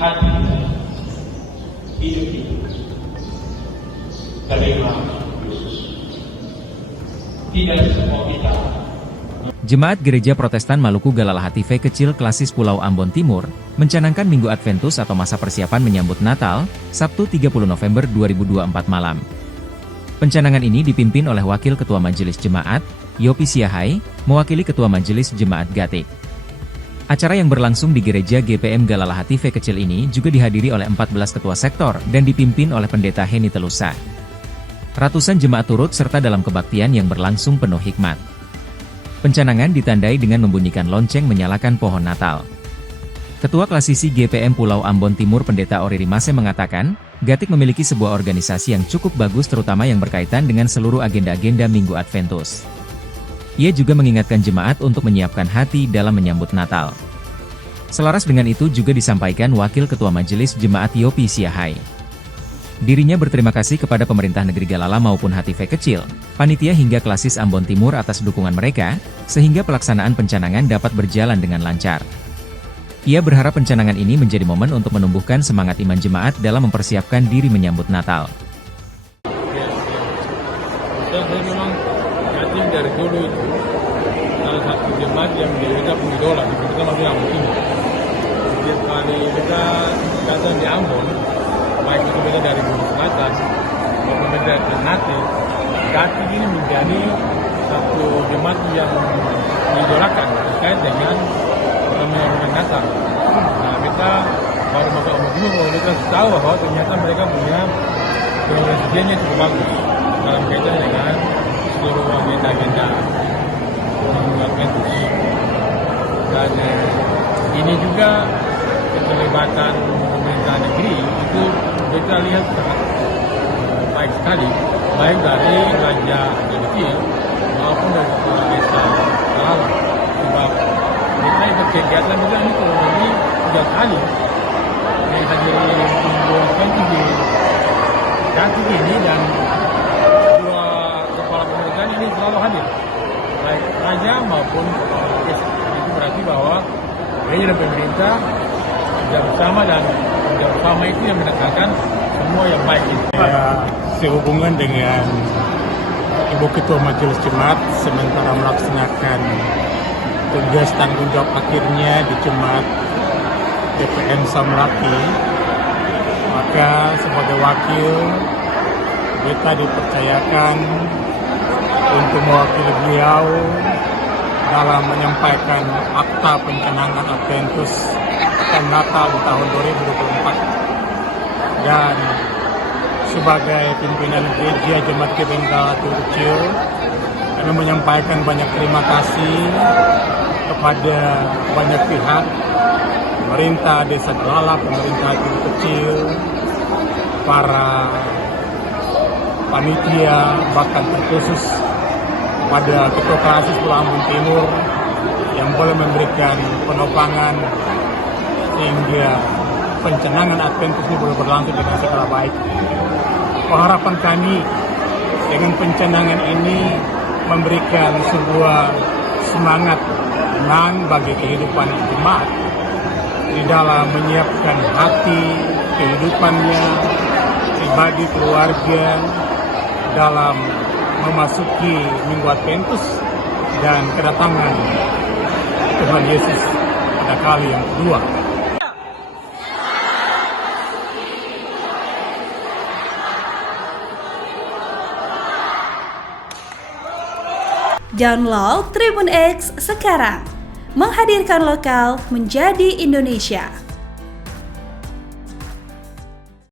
hati kita, hidup kita, terima Yesus. Tidak semua kita. Jemaat Gereja Protestan Maluku Galalahati V Kecil Klasis Pulau Ambon Timur mencanangkan Minggu Adventus atau masa persiapan menyambut Natal, Sabtu 30 November 2024 malam. Pencanangan ini dipimpin oleh Wakil Ketua Majelis Jemaat, Yopi Siahai, mewakili Ketua Majelis Jemaat Gatik. Acara yang berlangsung di Gereja GPM Galalahati V Kecil ini juga dihadiri oleh 14 ketua sektor dan dipimpin oleh Pendeta Heni Telusa. Ratusan jemaat turut serta dalam kebaktian yang berlangsung penuh hikmat. Pencanangan ditandai dengan membunyikan lonceng menyalakan pohon Natal. Ketua Klasisi GPM Pulau Ambon Timur Pendeta Oriri Mase mengatakan, Gatik memiliki sebuah organisasi yang cukup bagus terutama yang berkaitan dengan seluruh agenda-agenda Minggu Adventus. Ia juga mengingatkan jemaat untuk menyiapkan hati dalam menyambut Natal. Selaras dengan itu juga disampaikan Wakil Ketua Majelis Jemaat Yopi Siahai. Dirinya berterima kasih kepada pemerintah negeri Galala maupun Hati V Kecil, panitia hingga Klasis Ambon Timur atas dukungan mereka, sehingga pelaksanaan pencanangan dapat berjalan dengan lancar. Ia berharap pencanangan ini menjadi momen untuk menumbuhkan semangat iman jemaat dalam mempersiapkan diri menyambut Natal. Saya memang yakin dari dulu itu salah satu jemaat yang kita punya idola, kita masih Ambon Timur. Setiap kali kita datang di Ambon, baik itu beda dari Bumi Selatan maupun beda dari Ternate, Gatik ini menjadi satu jemaat yang diidolakan terkait dengan perayaan Natal. Nah, kita baru masuk Ambon Timur bahwa kita tahu bahwa ternyata mereka punya prioritasnya cukup bagus dalam kaitan dengan seluruh agenda-agenda Adventus. Dan ini juga keterlibatan pemerintah negeri itu kita lihat sangat baik sekali, baik dari Raja Adolfil maupun dari Kepala Desa Galala. Sebab kita ikut kegiatan juga ini kurang lebih 3 kali yang hadiri Minggu Adventus di Gatik ini, dan dua kepala pemerintahan ini selalu hadir, baik Raja maupun Kepala Desa. Itu berarti bahwa gereja dan pemerintah kerja bersama, dan kerja bersama itu yang menegakkan semua yang baik itu. Sehubungan dengan Ibu Ketua Majelis Jemaat sementara melaksanakan tugas tanggung jawab akhirnya di Jemaat GPM Samraki, maka sebagai wakil kita dipercayakan untuk mewakili beliau dalam menyampaikan akta pencanangan Adventus dan Natal di tahun 2024. Dan sebagai pimpinan gereja Jemaat GPM Galalahati Kecil, kami menyampaikan banyak terima kasih kepada banyak pihak, pemerintah Desa Galala, pemerintah Hati Kecil, para panitia, bahkan terkhusus pada Ketua Klasis Pulau Ambon Timur yang boleh memberikan penopangan sehingga pencanangan Adventus ini boleh berlangsung dengan segala baik. Harapan kami dengan pencanangan ini memberikan sebuah semangat tenang bagi kehidupan jemaat di dalam menyiapkan hati, kehidupannya, pribadi, keluarga dalam memasuki Minggu Adventus dan kedatangan Tuhan Yesus pada kali yang kedua. Download Tribun X sekarang, menghadirkan lokal menjadi Indonesia.